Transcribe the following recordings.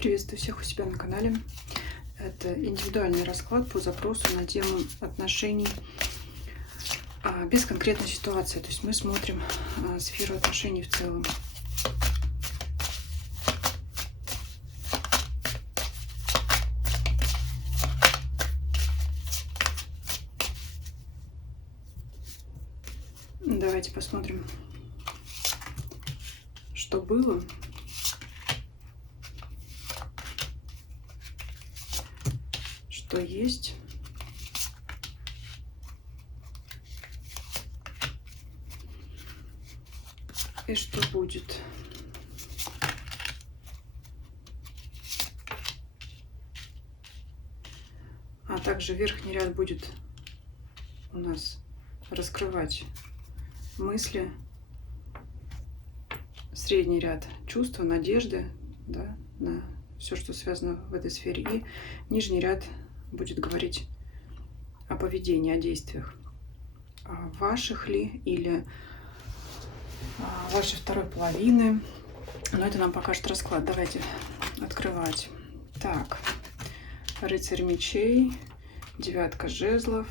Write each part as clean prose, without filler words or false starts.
Приветствую всех у себя на канале. Это индивидуальный расклад по запросу на тему отношений без конкретной ситуации. То есть мы смотрим сферу отношений в целом. Давайте посмотрим, что было. Что есть. И что будет. А также верхний ряд будет у нас раскрывать мысли. Средний ряд чувства, надежды, да, на все, что связано в этой сфере. И нижний ряд будет говорить о поведении, о действиях. Ваших ли или вашей второй половины. Но это нам покажет расклад. Давайте открывать. Так, рыцарь мечей, девятка жезлов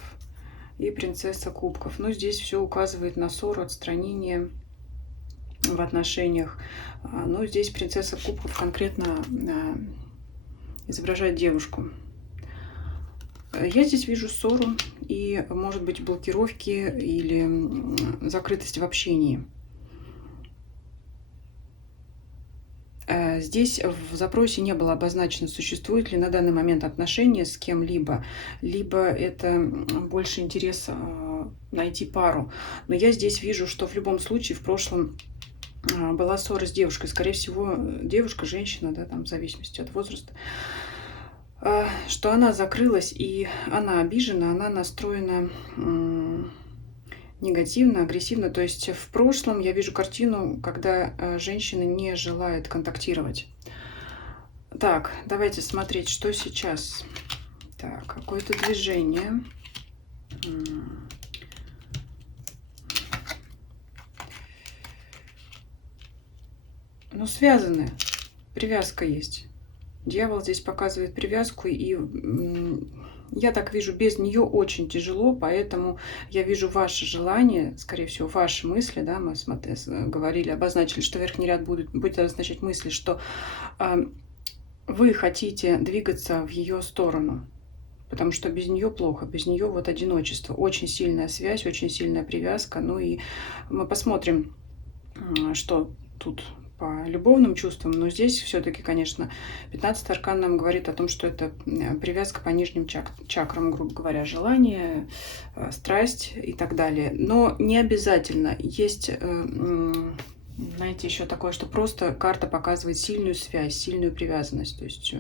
и принцесса кубков. Но здесь все указывает на ссору, отстранение в отношениях. Но здесь принцесса кубков конкретно изображает девушку. Я здесь вижу ссору и, может быть, блокировки или закрытость в общении. Здесь в запросе не было обозначено, существует ли на данный момент отношения с кем-либо, либо это больше интерес найти пару. Но я здесь вижу, что в любом случае в прошлом была ссора с девушкой. Скорее всего, девушка, женщина, да, там, в зависимости от возраста. Что она закрылась, и она обижена, она настроена негативно, агрессивно. То есть в прошлом я вижу картину, когда женщина не желает контактировать. Так, давайте смотреть, что сейчас. Так, какое-то движение. Ну, связаны. Привязка есть. Дьявол здесь показывает привязку, и я так вижу, без нее очень тяжело, поэтому я вижу ваше желание, скорее всего, ваши мысли, да, мы говорили, обозначили, что верхний ряд будет означать мысли, что вы хотите двигаться в ее сторону, потому что без нее плохо, без нее вот одиночество, очень сильная связь, очень сильная привязка. Ну и мы посмотрим, что тут по любовным чувствам, но здесь все-таки, конечно, 15-й аркан нам говорит о том, что это привязка по нижним чакрам, грубо говоря, желание, страсть и так далее. Но не обязательно. Есть, знаете, еще такое, что просто карта показывает сильную связь, сильную привязанность. То есть,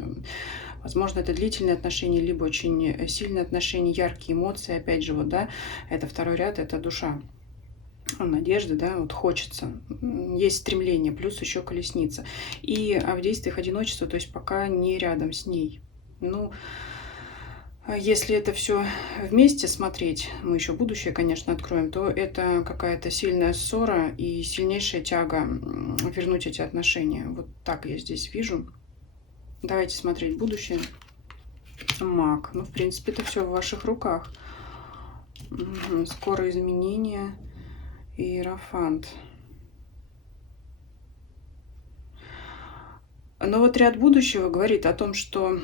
возможно, это длительные отношения, либо очень сильные отношения, яркие эмоции. Опять же, вот, да, это второй ряд, это душа. Надежды, да, вот хочется, есть стремление, плюс еще колесница. И в действиях одиночества, то есть пока не рядом с ней. Ну, если это все вместе смотреть, мы еще будущее, конечно, откроем, то это какая-то сильная ссора и сильнейшая тяга вернуть эти отношения. Вот так я здесь вижу. Давайте смотреть будущее. Маг. Ну, в принципе, это все в ваших руках. Скоро изменения. Иерофант. Но вот ряд будущего говорит о том, что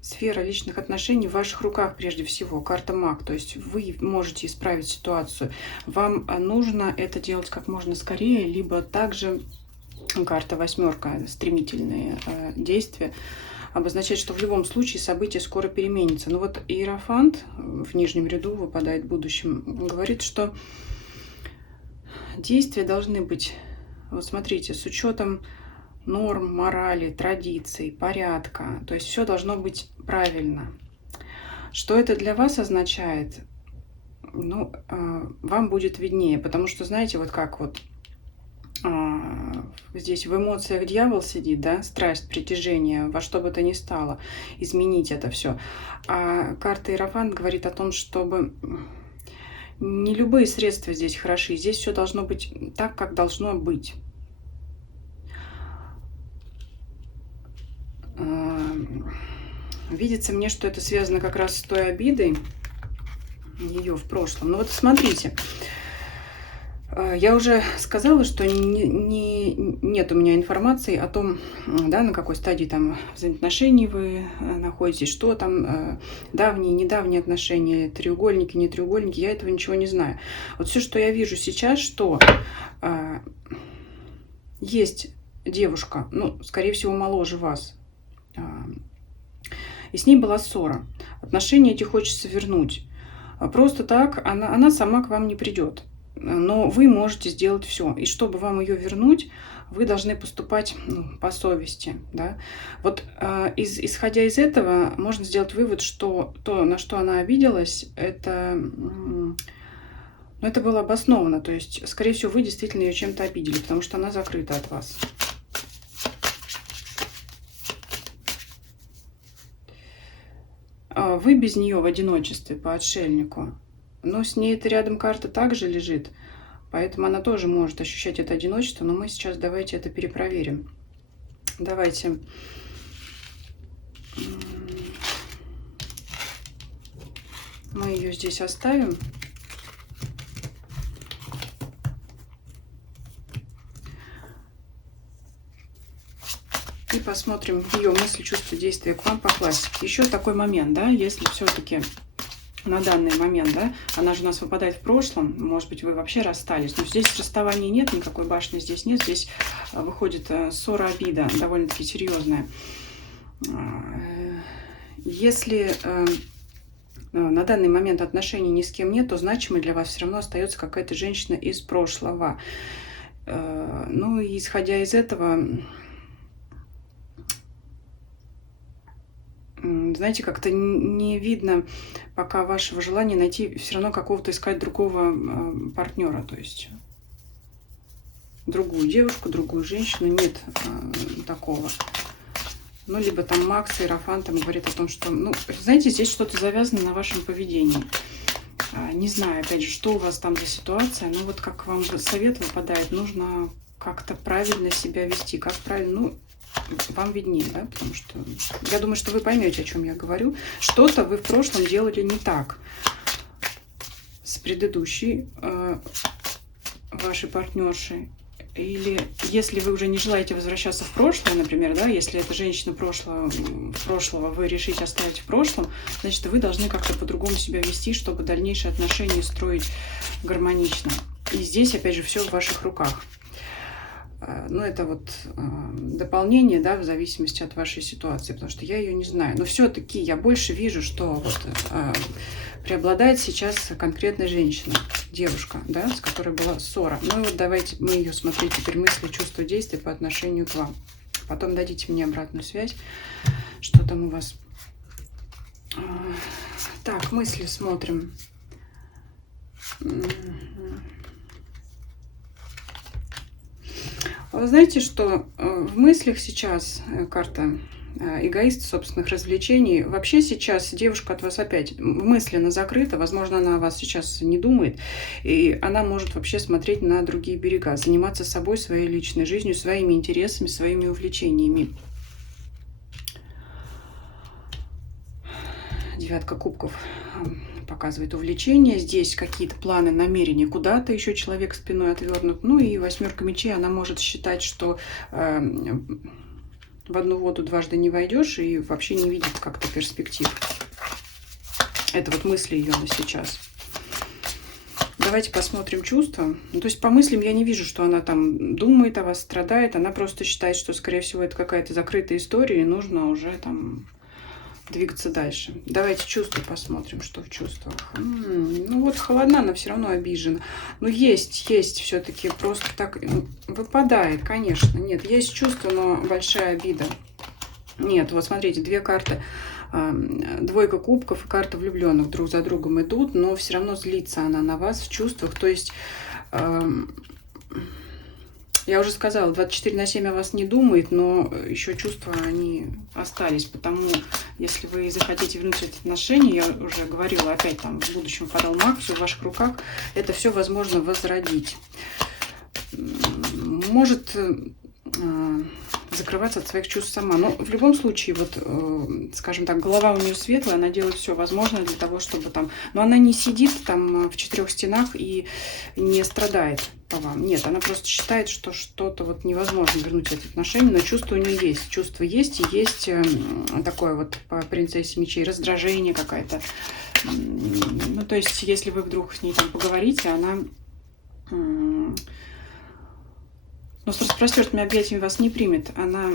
сфера личных отношений в ваших руках прежде всего. Карта маг. То есть вы можете исправить ситуацию. Вам нужно это делать как можно скорее, либо также карта восьмерка, стремительные действия, обозначает, что в любом случае событие скоро переменится. Но вот Иерофант в нижнем ряду выпадает в будущем. Говорит, что действия должны быть, вот смотрите, с учетом норм, морали, традиций, порядка. То есть все должно быть правильно. Что это для вас означает? Ну, вам будет виднее, потому что, знаете, вот как вот здесь в эмоциях дьявол сидит, да, страсть, притяжение, во что бы то ни стало, изменить это все. А карта Иерофант говорит о том, чтобы не любые средства здесь хороши. Здесь все должно быть так, как должно быть. Видится мне, что это связано как раз с той обидой ее в прошлом. Ну вот смотрите, я уже сказала, что нет у меня информации о том, да, на какой стадии там взаимоотношений вы находитесь, что там, давние, недавние отношения, треугольники, не треугольники, я этого ничего не знаю. Вот все, что я вижу сейчас, что есть девушка, ну, скорее всего, моложе вас, и с ней была ссора. Отношения эти хочется вернуть. Просто так она сама к вам не придет. Но вы можете сделать все. И чтобы вам ее вернуть, вы должны поступать, ну, по совести. Да? Вот исходя из этого, можно сделать вывод, что то, на что она обиделась, это, ну, это было обосновано. То есть, скорее всего, вы действительно ее чем-то обидели, потому что она закрыта от вас. Вы без нее в одиночестве по отшельнику. Но с ней это рядом карта также лежит. Поэтому она тоже может ощущать это одиночество. Но мы сейчас давайте это перепроверим. Давайте. Мы ее здесь оставим. И посмотрим ее мысли, чувства, действия к вам по классике. Еще такой момент, да, если все-таки на данный момент, да, она же у нас выпадает в прошлом, может быть, вы вообще расстались, но здесь расставания нет, никакой башни здесь нет, здесь выходит ссора, обида, довольно-таки серьезная. Если на данный момент отношений ни с кем нет, то значимой для вас все равно остается какая-то женщина из прошлого. Ну и исходя из этого, знаете, как-то не видно пока вашего желания найти все равно какого-то искать другого партнера, то есть другую девушку, другую женщину, нет такого. Ну, либо там Макс, Иерофант там говорит о том, что, ну, знаете, здесь что-то завязано на вашем поведении. Не знаю, опять же, что у вас там за ситуация, но вот как вам совет выпадает, нужно как-то правильно себя вести. Как правильно, ну, вам виднее, да, потому что я думаю, что вы поймете, о чем я говорю. Что-то вы в прошлом делали не так с предыдущей вашей партнершей. Или если вы уже не желаете возвращаться в прошлое, например, да, если эта женщина прошлого вы решите оставить в прошлом, значит, вы должны как-то по-другому себя вести, чтобы дальнейшие отношения строить гармонично. И здесь, опять же, все в ваших руках. Ну, это вот дополнение, да, в зависимости от вашей ситуации, потому что я ее не знаю. Но все-таки я больше вижу, что вот, преобладает сейчас конкретная женщина, девушка, да, с которой была ссора. Ну и вот давайте мы ее смотреть теперь мысли, чувства, действия по отношению к вам. Потом дадите мне обратную связь, что там у вас. Так, мысли смотрим. Вы знаете, что в мыслях сейчас карта эгоист собственных развлечений. Вообще сейчас девушка от вас опять мысленно закрыта. Возможно, она о вас сейчас не думает. И она может вообще смотреть на другие берега. Заниматься собой, своей личной жизнью, своими интересами, своими увлечениями. Девятка кубков показывает увлечение. Здесь какие-то планы, намерения куда-то. Еще человек спиной отвернут. Ну и восьмерка мечей. Она может считать, что в одну воду дважды не войдешь и вообще не видит как-то перспектив. Это вот мысли ее на сейчас. Давайте посмотрим чувства. Ну, то есть по мыслям я не вижу, что она там думает о вас, страдает. Она просто считает, что, скорее всего, это какая-то закрытая история, и нужно уже там двигаться дальше. Давайте чувства посмотрим, что в чувствах. Ну вот холодна, она все равно обижена. Но есть все-таки просто так выпадает, конечно. Нет, есть чувство, но большая обида. Нет, вот смотрите, две карты. Двойка кубков и карта влюбленных друг за другом идут, но все равно злится она на вас в чувствах. То есть я уже сказала, 24/7 о вас не думает, но еще чувства, они остались. Потому, если вы захотите вернуть эти отношения, я уже говорила, опять там в будущем выпадал маг, все в ваших руках, это все возможно возродить. Может закрываться от своих чувств сама. Но в любом случае, вот, скажем так, голова у нее светлая, она делает все возможное для того, чтобы там... Но она не сидит там в 4 стенах и не страдает по вам. Нет, она просто считает, что что-то вот невозможно вернуть эти отношения, но чувство у нее есть. Чувство есть, и есть такое вот по принцессе мечей раздражение какая-то. Ну, то есть, если вы вдруг с ней там поговорите, она... Но с распростертыми объятиями вас не примет. Она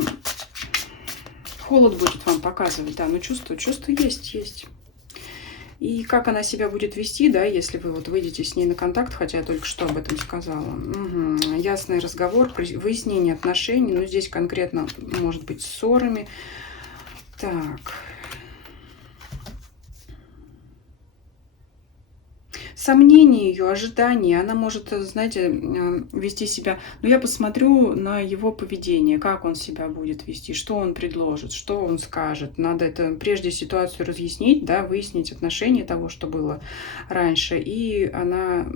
холод будет вам показывать, да, но чувство есть. И как она себя будет вести, да, если вы вот выйдете с ней на контакт, хотя я только что об этом сказала. Угу. Ясный разговор, выяснение отношений, ну, здесь конкретно может быть ссорами. Так... Сомнения ее, ожидания, она может, знаете, вести себя... Но я посмотрю на его поведение, как он себя будет вести, что он предложит, что он скажет. Надо это прежде ситуацию разъяснить, да, выяснить отношения того, что было раньше. И она,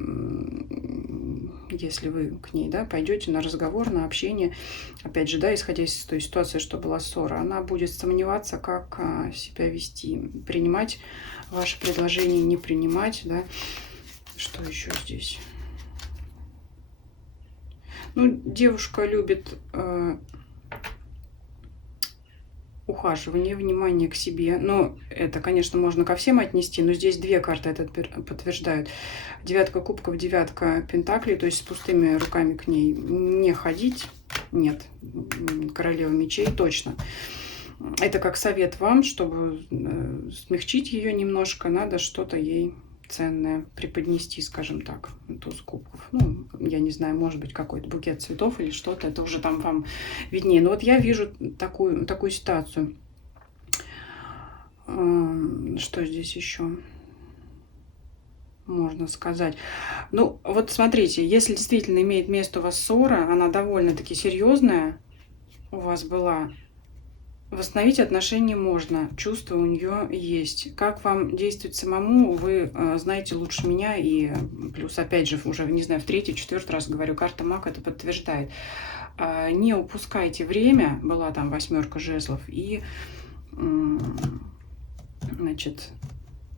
если вы к ней, да, пойдете на разговор, на общение, опять же, да, исходя из той ситуации, что была ссора, она будет сомневаться, как себя вести, принимать ваше предложение, не принимать, да. Что еще здесь? Ну, девушка любит ухаживание, внимание к себе. Но это, конечно, можно ко всем отнести, но здесь две карты это подтверждают. Девятка кубков, девятка пентаклей, то есть с пустыми руками к ней не ходить. Нет, королева мечей точно. Это как совет вам, чтобы смягчить ее немножко, надо что-то ей ценное преподнести, скажем так, туз кубков. Ну, я не знаю, может быть, какой-то букет цветов или что-то, это уже там вам виднее. Но вот я вижу такую ситуацию. Что здесь еще можно сказать? Ну, вот смотрите, если действительно имеет место у вас ссора, она довольно-таки серьезная у вас была, восстановить отношения можно, чувства у нее есть. Как вам действовать самому, вы знаете лучше меня. И плюс, опять же, уже, не знаю, в третий, четвертый раз говорю, карта Маг это подтверждает. Не упускайте время, была там 8 жезлов, и, значит,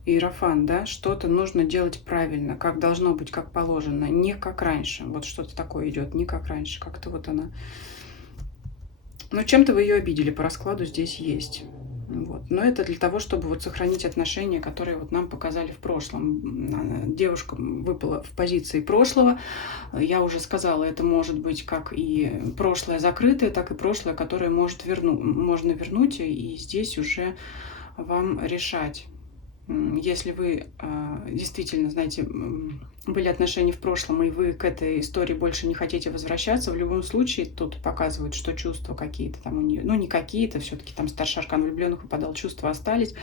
Иерофант, да, что-то нужно делать правильно, как должно быть, как положено, не как раньше. Вот что-то такое идет, не как раньше, как-то вот она... Но чем-то вы ее обидели, по раскладу здесь есть. Вот. Но это для того, чтобы вот сохранить отношения, которые вот нам показали в прошлом. Девушка выпала в позиции прошлого. Я уже сказала, это может быть как и прошлое закрытое, так и прошлое, которое можно вернуть. И здесь уже вам решать. Если вы действительно, знаете, были отношения в прошлом, и вы к этой истории больше не хотите возвращаться, в любом случае тут показывают, что чувства какие-то там у нее, ну не какие-то, все-таки там старший аркан влюбленных выпадал, чувства остались,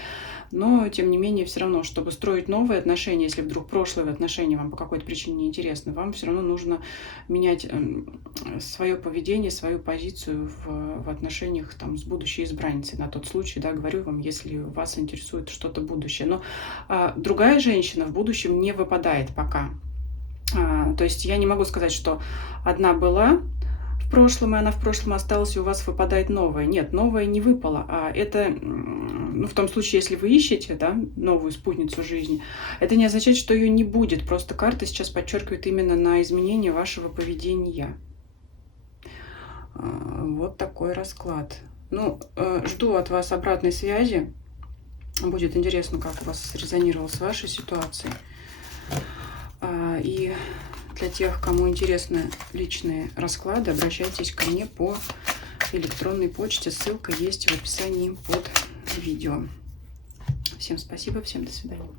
но тем не менее все равно, чтобы строить новые отношения, если вдруг прошлые отношения вам по какой-то причине не интересны, вам все равно нужно менять свое поведение, свою позицию в отношениях там с будущей избранницей, на тот случай, да, говорю вам, если вас интересует что-то будущее. Но другая женщина в будущем не выпадает пока. То есть я не могу сказать, что одна была в прошлом, и она в прошлом осталась, и у вас выпадает новая. Нет, новая не выпала. А это, ну, в том случае, если вы ищете, да, новую спутницу жизни, это не означает, что ее не будет. Просто карта сейчас подчеркивает именно на изменение вашего поведения. Вот такой расклад. Ну, жду от вас обратной связи. Будет интересно, как у вас срезонировало с вашей ситуацией. И для тех, кому интересны личные расклады, обращайтесь ко мне по электронной почте. Ссылка есть в описании под видео. Всем спасибо, всем до свидания.